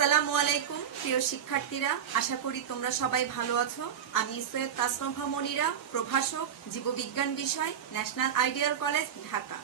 আসসালামু আলাইকুম প্রিয় শিক্ষার্থীরা, আশা করি তোমরা সবাই ভালো আছো। আমি সৈয়দ তাসনভা মনিরা, প্রভাষক, জীববিজ্ঞান বিষয়, ন্যাশনাল আইডিয়াল কলেজ, ঢাকা।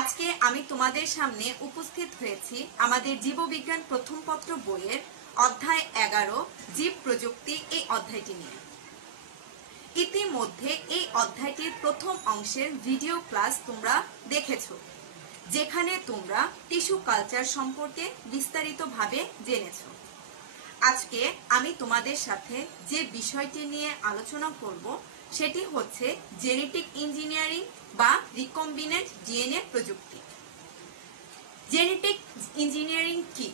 আজকে আমি তোমাদের সামনে উপস্থিত হয়েছি আমাদের জীববিজ্ঞান প্রথম পত্র বইয়ের অধ্যায় 11 জীব প্রযুক্তি এই অধ্যায়টি নিয়ে। ইতিমধ্যে এই অধ্যায়টির প্রথম অংশের ভিডিও ক্লাস তোমরা দেখেছো, যেখানে তোমরা টিস্যু কালচার সম্পর্কে বিস্তারিতভাবে জেনেছো। আজকে আমি তোমাদের সাথে যে বিষয়টি নিয়ে আলোচনা করব সেটি হচ্ছে জেনেটিক ইঞ্জিনিয়ারিং বা রিকম্বিনেন্ট ডিএনএ প্রযুক্তি। জেনেটিক ইঞ্জিনিয়ারিং কি?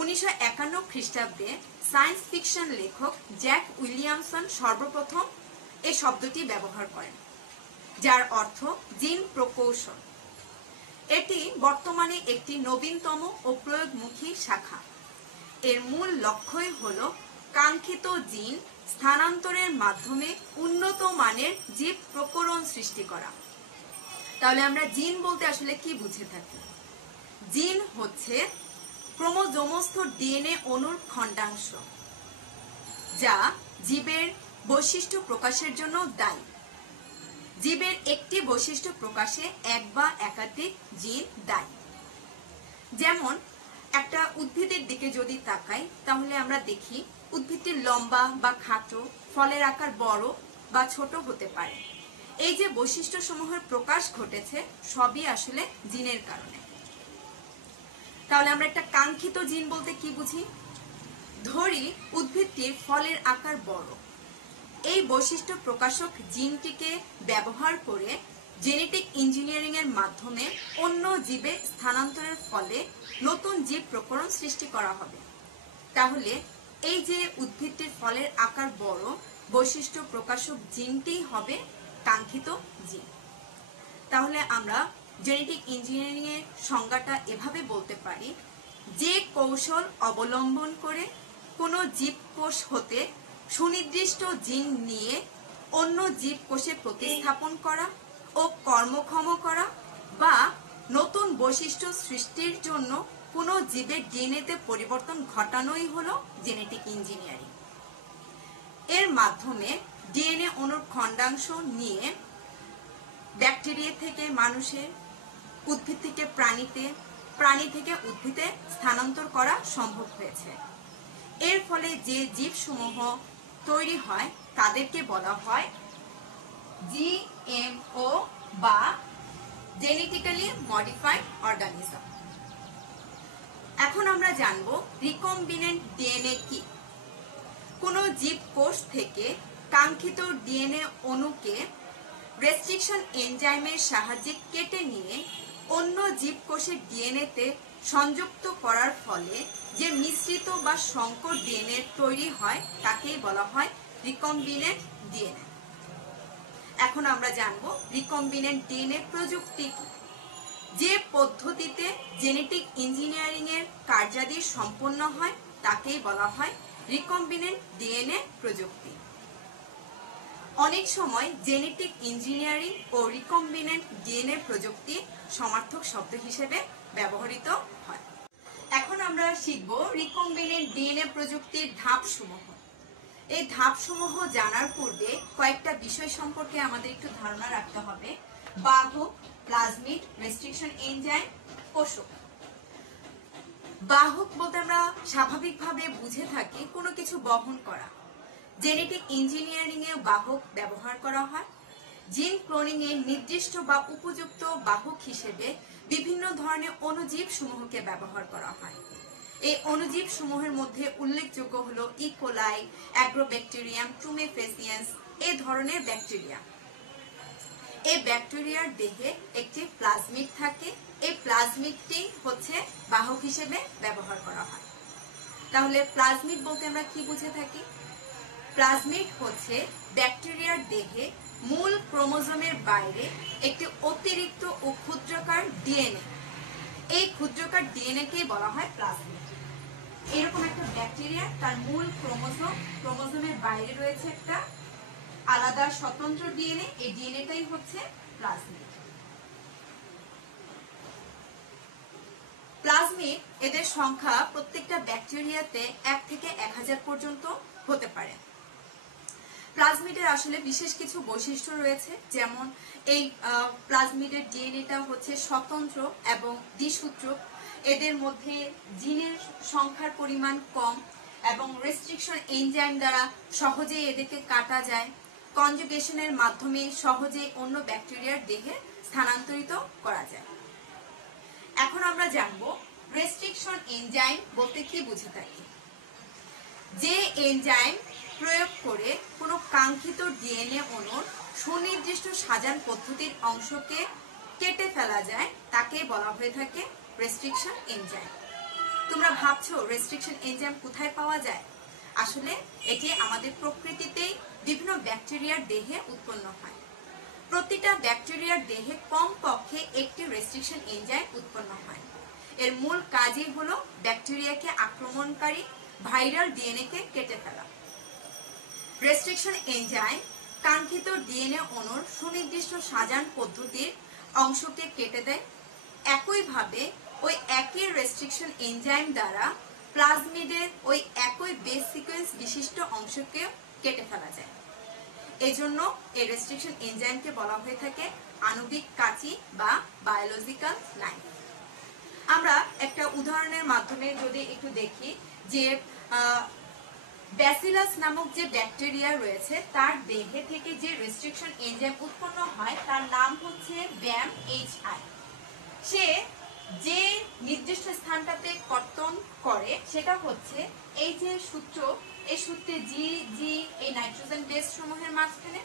1951 খ্রিস্টাব্দে সায়েন্স ফিকশন লেখক জ্যাক উইলিয়ামসন সর্বপ্রথম এই শব্দটি ব্যবহার করেন, যার অর্থ জিন প্রকৌশল। এটি বর্তমানে একটি নবীনতম ও প্রয়োগমুখী শাখা। এর মূল লক্ষ্যই হল কাঙ্ক্ষিত জিন স্থানান্তরের মাধ্যমে উন্নত মানের জীব প্রকরণ সৃষ্টি করা। তাহলে আমরা জিন বলতে আসলে কি বুঝে থাকি? জিন হচ্ছে ক্রোমোজোমস্থ ডিএনএ অণুর খণ্ডাংশ, যা জীবের বৈশিষ্ট্য প্রকাশের জন্য দায়ী। জীবের একটি বৈশিষ্ট্য প্রকাশে এক বা একাধিক জিন দায়ী। যেমন একটা উদ্ভিদের দিকে যদি তাকাই, তাহলে আমরা দেখি উদ্ভিদটি লম্বা বা খাটো, ফলের আকার বড় বা ছোট হতে পারে। এই যে বৈশিষ্ট্য সমূহের প্রকাশ ঘটেছে, সবই আসলে জিনের কারণে। তাহলে আমরা একটা কাঙ্ক্ষিত জিন বলতে কি বুঝি? ধরি উদ্ভিদটির ফলের আকার বড়। এই বৈশিষ্ট্য প্রকাশক জিনটিকে ব্যবহার করে জেনেটিক ইঞ্জিনিয়ারিং এর মাধ্যমে অন্য জীবে স্থানান্তরের ফলে নতুন জীব প্রকরণ সৃষ্টি করা হবে। তাহলে এই যে উদ্ভিদটির ফলের আকার বড়, বৈশিষ্ট্য প্রকাশক জিনটি হবে কাঙ্ক্ষিত জিন। তাহলে আমরা জেনেটিক ইঞ্জিনিয়ারিং এর সংজ্ঞাটা এভাবে বলতে পারি: যে কৌশল অবলম্বন করে কোনো জীবকোষ হতে সুনির্দিষ্ট জিন নিয়ে অন্য জীবকোষে প্রতিস্থাপন করা ও কর্মক্ষম করা, বা নতুন বৈশিষ্ট্য সৃষ্টির জন্য কোনো জীবের ডিএনএতে পরিবর্তন ঘটানোই হলো জেনেটিক ইঞ্জিনিয়ারিং। এর মাধ্যমে ডিএনএ অণুর খণ্ডাংশ নিয়ে ব্যাকটেরিয়া থেকে মানুষের, উদ্ভিদ থেকে প্রাণীতে, প্রাণী থেকে উদ্ভিদে স্থানান্তর করা সম্ভব হয়েছে। এর ফলে যে জীবসমূহ তৈরি হয় তাদেরকে বলা হয় জিএমও বা জেনেটিক্যালি মডিফাইড অর্গানিজম। এখন আমরা জানব রিকম্বিনেন্ট ডিএনএ কি। কোনো জীবকোষ থেকে কাঙ্ক্ষিত ডিএনএ অণুকে রেস্ট্রিকশন এনজাইমের সাহায্যে কেটে নিয়ে অন্য জীবকোষের ডিএনএতে সংযুক্ত করার ফলে যে মিশ্রিত বা সংকর ডিএনএ তৈরি হয় তাকেই বলা হয় রিকম্বিনেন্ট ডিএনএ। এখন আমরা জানব রিকম্বিনেন্ট ডিএনএ প্রযুক্তি কি। যে পদ্ধতিতে জেনেটিক ইঞ্জিনিয়ারিং এর কার্যাদি সম্পন্ন হয় তাকেই বলা হয় রিকম্বিনেন্ট ডিএনএ প্রযুক্তি। অনেক সময় জেনেটিক ইঞ্জিনিয়ারিং ও রিকম্বিনেন্ট ডিএনএ প্রযুক্তি সমার্থক শব্দ হিসেবে ব্যবহৃত হয়। এখন আমরা শিখব রিকম্বিনেন্ট ডিএনএ প্রযুক্তির ধাপসমূহ। এই ধাপসমূহ জানার পূর্বে কয়েকটা বিষয় সম্পর্কে আমাদের একটু ধারণা রাখতে হবে। বাহক, প্লাজমিড, রেস্ট্রিকশন এনজাইম, কোষক। বাহক বলতে আমরা স্বাভাবিকভাবে বুঝে থাকি কোনো কিছু বহন করা। জেনেটিক ইঞ্জিনিয়ারিং এ বাহক ব্যবহার করা হয়। জিন ক্লোনিং এ নির্দিষ্ট বা উপযুক্ত বাহক হিসেবে বিভিন্ন ধরনের অণুজীব সমূহকে ব্যবহার করা হয়। এই অণুজীব সমূহের মধ্যে উল্লেখযোগ্য হলো ইকোলাই, অ্যাগ্রোব্যাকটেরিয়াম, ট্রুমেফেসিয়েন্স এই ধরনের ব্যাকটেরিয়া। এই ব্যাকটেরিয়ার দেহে একটি প্লাজমিড থাকে। এই প্লাজমিডটি হচ্ছে বাহক হিসেবে ব্যবহার করা হয়। তাহলে প্লাজমিড বলতে আমরা কি বুঝে থাকি? প্লাজমিড হচ্ছে ব্যাকটেরিয়ার দেহে মূল ক্রোমোজোমের বাইরে একটি অতিরিক্ত ও ক্ষুদ্রাকার ডিএনএ। এই ক্ষুদ্রাকার ডিএনএ কে বলা হয় প্লাজমিড। এরকম একটা ব্যাকটেরিয়া, তার মূল ক্রোমোজোমের বাইরে রয়েছে একটা আলাদা স্বতন্ত্র ডিএনএ। এই ডিএনএটাই হচ্ছে প্লাজমিড। প্লাজমিড প্লাজমিড এদের সংখ্যা প্রত্যেকটা ব্যাকটেরিয়াতে 1 থেকে 1000 পর্যন্ত হতে পারে। প্লাজমিডের আসলে বিশেষ কিছু বৈশিষ্ট্য রয়েছে, যেমন এই প্লাজমিডের ডিএনএটা হচ্ছে স্বতন্ত্র এবং দ্বিসূত্রক, এদের মধ্যে জিনের সংখ্যার পরিমাণ কম এবং রেস্ট্রিকশন এনজাইম দ্বারা সহজেই এদেরকে কাটা যায়, কনজুগেশনের মাধ্যমে সহজেই অন্য ব্যাকটেরিয়ার দেহে স্থানান্তরিত করা যায়। এখন আমরা জানবো রেস্ট্রিকশন এনজাইম বলতে কি বুঝে থাকি। যে এনজাইম প্রয়োগ করে কোনো কাঙ্ক্ষিত ডিএনএ অণুর সুনির্দিষ্ট সাজান পদ্ধতির অংশকে কেটে ফেলা যায় তাকে বলা হয়ে থাকে রেস্ট্রিকশন এনজাইম। তোমরা ভাবছো রেস্ট্রিকশন এনজাইম কোথায় পাওয়া যায়? আসলে এটি আমাদের প্রকৃতিতেই বিভিন্ন ব্যাকটেরিয়ার দেহে উৎপন্ন হয়। প্রতিটা ব্যাকটেরিয়ার দেহে কমপক্ষে একটি রেস্ট্রিকশন এনজাইম উৎপন্ন হয়। এর মূল কাজই হলো ব্যাকটেরিয়াকে আক্রমণকারী ভাইরাল ডিএনএ কে কেটে ফেলা। রেস্ট্রিকশন এনজাইম কাঙ্ক্ষিত ডিএনএ অণুর সুনির্দিষ্ট সাজান পদ্ধতির অংশকে কেটে দেয়। একইভাবে ওই একই রেস্ট্রিকশন এনজাইম দ্বারা প্লাজমিডের ওই একই বেস সিকোয়েন্স বিশিষ্ট অংশকে কেটে ফেলা যায়। এজন্য এই রেস্ট্রিকশন এনজাইমকে বলা হয়ে থাকে আণবিক কাঁচি বা বায়োলজিক্যাল নাইফ। আমরা একটা উদাহরণের মাধ্যমে যদি একটু দেখি যে ব্যাসিলাস নামক যে ব্যাকটেরিয়া রয়েছে তার দেহে থেকে যে রেস্ট্রিকশন এনজাইম উৎপন্ন হয় তার নাম হচ্ছে BAMHI। সে যে নির্দিষ্ট স্থানটাতে কর্তন করে সেটা হচ্ছে এই যে সূত্র, এই সূত্রে জি জি এই নাইট্রোজেন বেস সমূহের মাঝখানে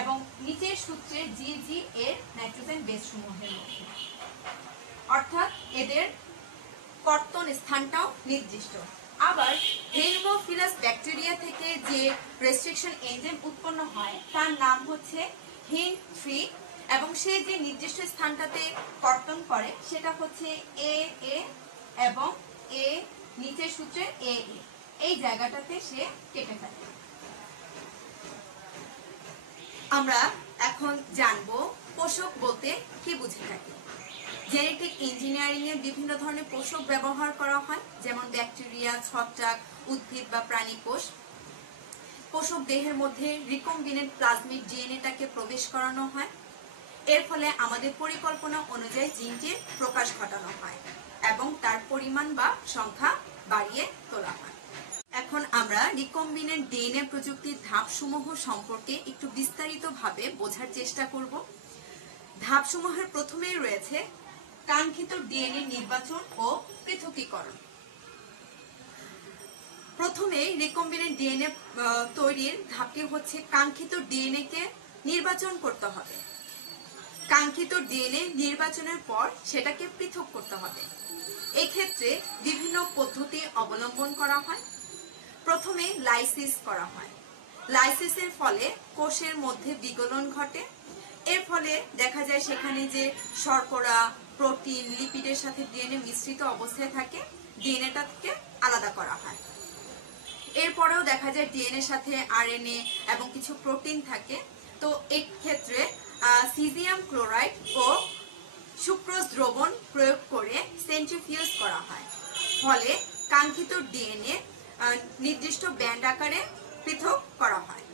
এবং নিচের সূত্রে জি জি এর নাইট্রোজেন বেস সমূহের মধ্যে, অর্থাৎ এদের কর্তন স্থানটাও নির্দিষ্ট। আবার হেমোফিলাস ব্যাকটেরিয়া থেকে যে রেস্ট্রিকশন এনজাইম উৎপন্ন হয় তার নাম হচ্ছে HIN3 এবং সে যে নির্দিষ্ট স্থানটাতে কর্তন করে সেটা হচ্ছে এ এ এবং এ নিচের সূত্রে এ এ, এই জায়গাটাতে সে কেটে ফেলে। আমরা এখন জানবো পোষক বলতে কি বুঝে থাকি। জেনেটিক ইঞ্জিনিয়ারিং এ বিভিন্ন ধরনের পোষক ব্যবহার করা হয়, যেমন ব্যাকটেরিয়া, ছত্রাক, উদ্ভিদ বা প্রাণী কোষ। পোষক দেহের মধ্যে রিকম্বিনেন্ট প্লাজমিড ডিএনএটাকে প্রবেশ করানো হয়। এর ফলে আমাদের পরিকল্পনা অনুযায়ী জিনটির প্রকাশ ঘটানো হয় এবং তার পরিমাণ বা সংখ্যা বাড়িয়ে তোলা হয়। এখন আমরা রিকম্বিনেন্ট ডিএনএ প্রযুক্তির ধাপসমূহ সম্পর্কে একটু বিস্তারিতভাবে বোঝার চেষ্টা করব। ধাপসমূহের প্রথমেই রয়েছে কাঙ্ক্ষিত ডিএনএ নির্বাচন ও পৃথকীকরণ। প্রথমে রিকম্বিনেন্ট ডিএনএ তৈরির ধাপটি হচ্ছে কাঙ্ক্ষিত ডিএনএ কে নির্বাচন করতে হবে। কাঙ্ক্ষিত ডিএনএ নির্বাচনের পর সেটাকে পৃথক করতে হবে। এক্ষেত্রে বিভিন্ন পদ্ধতি অবলম্বন করা হয়। প্রথমে লাইসিস করা হয়। লাইসিসের ফলে কোষের মধ্যে বিগলন ঘটে। এর ফলে দেখা যায় সেখানে যে শর্করা, প্রোটিন, লিপিডের সাথে ডিএনএ মিশ্রিত অবস্থায় থাকে, ডিএনএটাকে আলাদা করা হয়। এরপরেও দেখা যায় ডিএনএর সাথে আরএনএ এবং কিছু প্রোটিন থাকে। তো এই ক্ষেত্রে সিজিয়াম ক্লোরাইড ও সুক্রোজ দ্রবণ প্রয়োগ করে সেন্ট্রিফিউজ করা হয়। ফলে কাঙ্ক্ষিত ডিএনএ নির্দিষ্ট ব্যান্ড আকারে পৃথক করা হয়।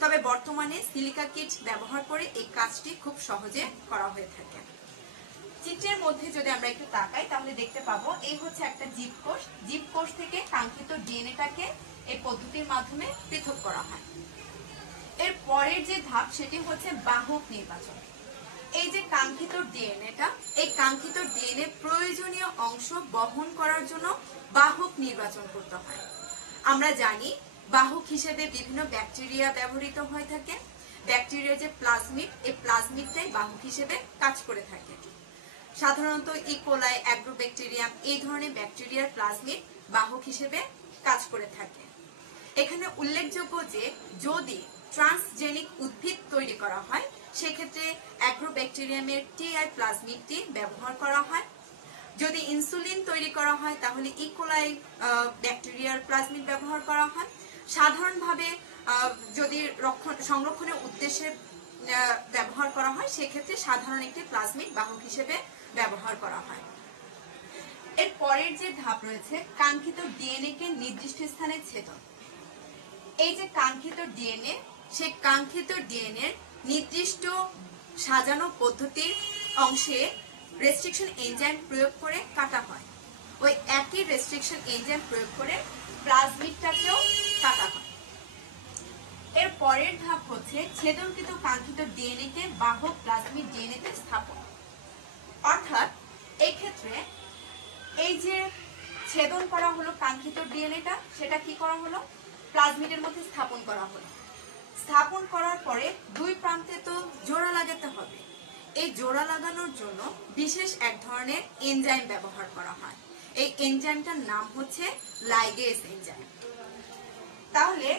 তবে বর্তমানে সিলিকা কিট ব্যবহার করে এই কাজটি খুব সহজে করা হয়ে থাকে। চিত্রের মধ্যে যদি আমরা একটু তাকাই তাহলে দেখতে পাবো এই হচ্ছে একটা জীবকোষ। জীবকোষ থেকে কাঙ্ক্ষিত ডিএনএটাকে এই পদ্ধতির মাধ্যমে পৃথক করা হয়। এর পরের যে ধাপ সেটি হচ্ছে বাহক নির্বাচন। এই যে কাঙ্ক্ষিত ডিএনএটা, এই কাঙ্ক্ষিত ডিএনএ প্রয়োজনীয় অংশ বহন করার জন্য বাহক নির্বাচন করতে হয়। আমরা জানি বাহক হিসেবে বিভিন্ন ব্যাকটেরিয়া ব্যবহৃত হয়ে থাকে। ব্যাকটেরিয়ার যে প্লাজমিড, এই প্লাজমিডটাই বাহক হিসেবে কাজ করে থাকে। সাধারণত ইকোলাই, অ্যাগ্রোব্যাকটেরিয়াম এই ধরনের ব্যাকটেরিয়ার প্লাজমিড বাহক হিসেবে কাজ করে থাকে। এখানে উল্লেখযোগ্য যে যদি ট্রান্সজেনিক উদ্ভিদ তৈরি করা হয় সেক্ষেত্রে অ্যাগ্রোব্যাকটেরিয়ামের টিআই প্লাজমিডটি ব্যবহার করা হয়। যদি ইনসুলিন তৈরি করা হয় তাহলে ইকোলাই ব্যাকটেরিয়ার প্লাজমিড ব্যবহার করা হয়। সাধারণভাবে যদি সংরক্ষণের উদ্দেশ্যে ব্যবহার করা হয় সেক্ষেত্রে সাধারণ একটি প্লাজমিড বাহক হিসেবে ব্যবহার করা হয়। এর পরের যে ধাপ রয়েছে কাঙ্ক্ষিত ডিএনএ কে নির্দিষ্ট স্থানে ছেদন। এই যে কাঙ্ক্ষিত ডিএনএ, সেই কাঙ্ক্ষিত ডিএনএ নির্দিষ্ট সাজানো পদ্ধতির অংশে রেস্ট্রিকশন এনজাইম প্রয়োগ করে কাটা হয়। ওই একই রেস্ট্রিকশন এনজাইম প্রয়োগ করে প্লাজমিডটাকেও কাটা হয়। এর পরের ধাপ হচ্ছে ছেদনকৃত কাঙ্ক্ষিত ডিএনএ কে বাহক প্লাজমিড ডিএনএ তে স্থাপন। অর্থাৎ এই ক্ষেত্রে এই যে ছেদন করা হলো কাঙ্ক্ষিত ডিএনএটা, সেটা কি করা হলো, প্লাজমিডের মধ্যে স্থাপন করা হলো। স্থাপন করার পরে দুই প্রান্তে তো জোড়া লাগাতে হবে। এই জোড়া লাগানোর জন্য বিশেষ এক ধরনের এনজাইম ব্যবহার করা হয়। এই এনজাইমটার নাম হচ্ছে লাইগেজ এনজাইম। তাহলে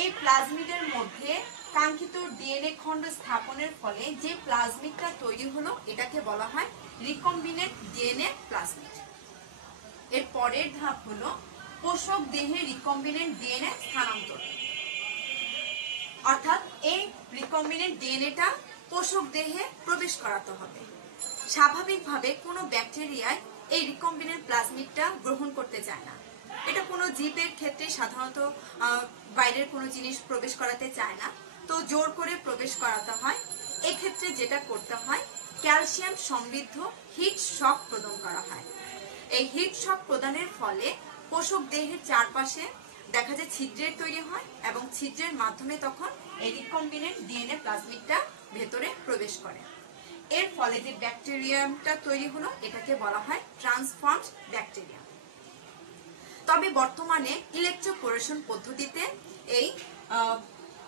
এই প্লাজমিডের মধ্যে কাঙ্ক্ষিত ডিএনএ খন্ড স্থাপনের ফলে যে প্লাজমিডটা তৈরি হলো এটাকে বলা হয় রিকম্বিনেন্ট ডিএনএ প্লাজমিড। এর পরের ধাপ হলো পোষক দেহে রিকম্বিনেন্ট ডিএনএ স্থানান্তর। অর্থাৎ এই রিকম্বিনেন্ট ডিএনএটা পোষক দেহে প্রবেশ করাতে হবে। স্বাভাবিকভাবে কোনো ব্যাকটেরিয়ায় এই রিকম্বিনেন্ট প্লাজমিডটা গ্রহণ করতে চায় না। এটা কোনো জীবের ক্ষেত্রে সাধারণত বাইরের কোনো জিনিস প্রবেশ করাতে চায় না, তো জোর করে প্রবেশ করাতে হয়। এক্ষেত্রে যেটা করতে হয়, ক্যালসিয়াম সমৃদ্ধ হিট শক প্রদান করা হয়। এই হিট শক প্রদানের ফলে পোষক দেহের চারপাশে দেখা যায় ছিদ্রের তৈরি হয় এবং ছিদ্রের মাধ্যমে তখন এই রিকম্বিনেন্ট ডিএনএ প্লাজমিডটা ভেতরে প্রবেশ করে। এর ফলে যে ব্যাকটেরিয়ামটা তৈরি হলো এটাকে বলা হয় ট্রান্সফর্মড ব্যাকটেরিয়া। তবে বর্তমানে ইলেকট্রোপোরেশন পদ্ধতিতে এই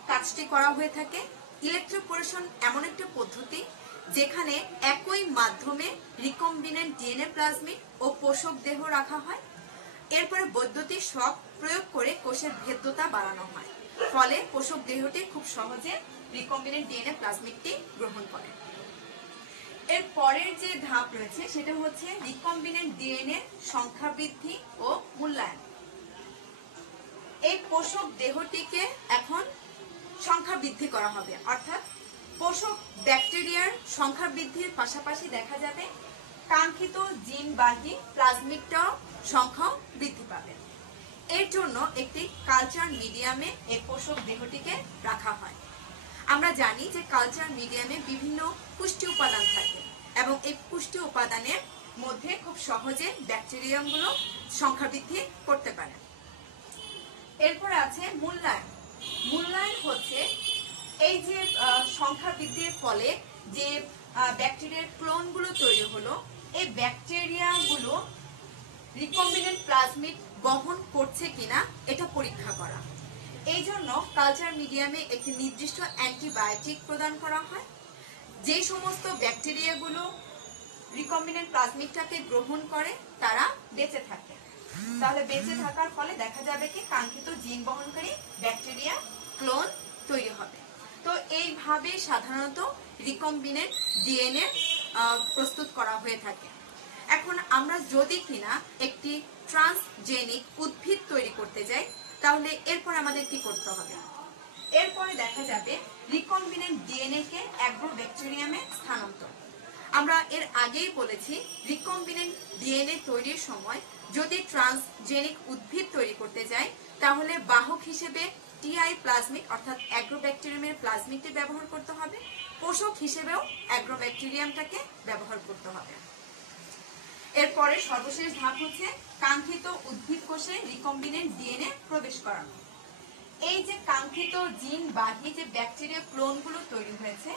কাজটি করা হয়ে থাকে। ইলেকট্রোপোরেশন এমন একটা পদ্ধতি যেখানে একই মাধ্যমে রিকম্বিনেন্ট ডিএনএ প্লাজমিড ও পোষক দেহ রাখা হয়। এরপরে বৈদ্যুতিক শক প্রয়োগ করে কোষের ভেদ্যতা বাড়ানো হয়, ফলে পোষক দেহটি খুব সহজে রিকম্বিনেন্ট ডিএনএ প্লাজমিডটি গ্রহণ করে। এর পরের যে ধাপ রয়েছে সেটা হচ্ছে রিকম্বিনেন্ট ডিএনএ সংখ্যা বৃদ্ধি ও মূল্যায়ন। এই পোষক দেহটিকে এখন সংখ্যা বৃদ্ধি করা হবে, অর্থাৎ পোষক ব্যাকটেরিয়ার সংখ্যা বৃদ্ধির পাশাপাশি দেখা যাবে কাঙ্ক্ষিত জিনবাহী প্লাজমিডটাও সংখ্যা বৃদ্ধি পাবে। এর জন্য একটি কালচার মিডিয়ামে এই পোষক দেহটিকে রাখা হয়। আমরা জানি যে কালচার মিডিয়ামে বিভিন্ন পুষ্টি উপাদান থাকে এবং এই পুষ্টি উপাদানের মধ্যে খুব সহজে ব্যাকটেরিয়ামগুলো সংখ্যা বৃদ্ধি করতে পারে। এরপর আছে মূল্যায়ন। মূল্যায়ন হচ্ছে এই যে সংখ্যা বৃদ্ধির ফলে যে ব্যাকটেরিয়ার ক্লোনগুলো তৈরি হলো, এই ব্যাকটেরিয়াগুলো রিকম্বিনেন্ট প্লাজমিড বহন করছে কিনা এটা পরীক্ষা করা। এই জন্য কালচার মিডিয়ামে একটি নির্দিষ্ট অ্যান্টিবায়োটিক প্রদান করা হয়। যে সমস্ত ব্যাকটেরিয়াগুলো রিকম্বিনেন্ট প্লাজমিডটাকে গ্রহণ করে তারা বেঁচে থাকে। তাহলে বেঁচে থাকার ফলে দেখা যাবে কি কাঙ্ক্ষিত জিন বহনকারী ব্যাকটেরিয়া ক্লোন তৈরি হবে। তো এইভাবে সাধারণত রিকম্বিনেন্ট ডিএনএ প্রস্তুত করা হয়ে থাকে। এখন আমরা যদি কিনা একটি ট্রান্সজেনিক উদ্ভিদ তৈরি করতে যাই তাহলে এরপর আমাদের কি করতে হবে? এরপরে দেখা যাবে রিকম্বিনেন্ট ডিএনএ কে অ্যাগ্রোব্যাকটেরিয়ামে স্থানান্তর। আমরা এর আগেই বলেছি রিকম্বিনেন্ট ডিএনএ তৈরির সময় যদি ট্রান্সজেনিক উদ্ভিদ তৈরি করতে যাই তাহলে বাহক হিসেবে টিআই প্লাজমিড অর্থাৎ অ্যাগ্রোব্যাকটেরিয়ামের প্লাজমিডটি ব্যবহার করতে হবে, পোষক হিসেবেও অ্যাগ্রোব্যাকটেরিয়ামটাকে ব্যবহার করতে হবে। এরপরে সর্বশেষ ধাপ হচ্ছে কাঙ্ক্ষিত উদ্ভিদ কোষে রিকম্বিনেন্ট ডিএনএ প্রবেশ করানো। এই যে কাঙ্ক্ষিত জিন বাহী যে ব্যাকটেরিয়া ক্লোনগুলো তৈরি হয়েছে,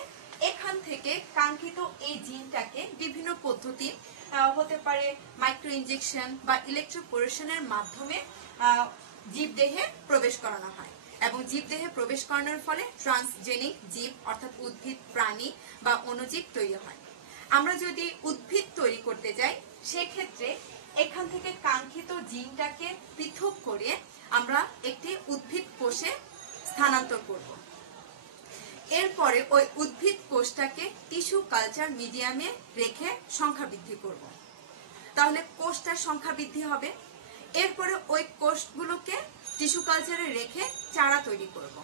এখান থেকে কাঙ্ক্ষিত এই জিনটাকে বিভিন্ন পদ্ধতি হতে পারে মাইক্রো ইনজেকশন বা ইলেকট্রোপোরেশনের মাধ্যমে জীবদেহে প্রবেশ করানো হয় এবং জীবদেহে প্রবেশ করানোর ফলে ট্রান্সজেনিক জীব অর্থাৎ উদ্ভিদ, প্রাণী বা অণুজীব তৈরি হয়। আমরা যদি উদ্ভিদ তৈরি করতে যাই সেক্ষেত্রে এখান থেকে কাঙ্ক্ষিত জিনটাকে পৃথক করে আমরা একটি উদ্ভিদ কোষে স্থানান্তর করব। এরপরে ওই উদ্ভিদ কোষটাকে টিস্যু কালচার মিডিয়ামে রেখে সংখ্যা বৃদ্ধি করব। তাহলে কোষটার সংখ্যা বৃদ্ধি হবে। এরপরে ওই কোষগুলোকে টিস্যু কালচারে রেখে চারা তৈরি করব।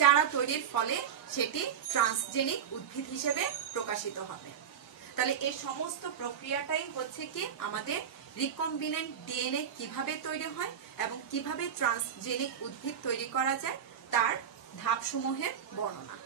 চারা তৈরির ফলে সেটি ট্রান্সজেনিক উদ্ভিদ হিসেবে প্রকাশিত হবে। তাহলে এই সমস্ত প্রক্রিয়াটাই হচ্ছে কি আমাদের রিকম্বিনেন্ট ডিএনএ কিভাবে তৈরি হয় এবং কিভাবে ট্রান্সজেনিক উদ্ভিদ তৈরি করা যায় তার ধাপসমূহের বর্ণনা।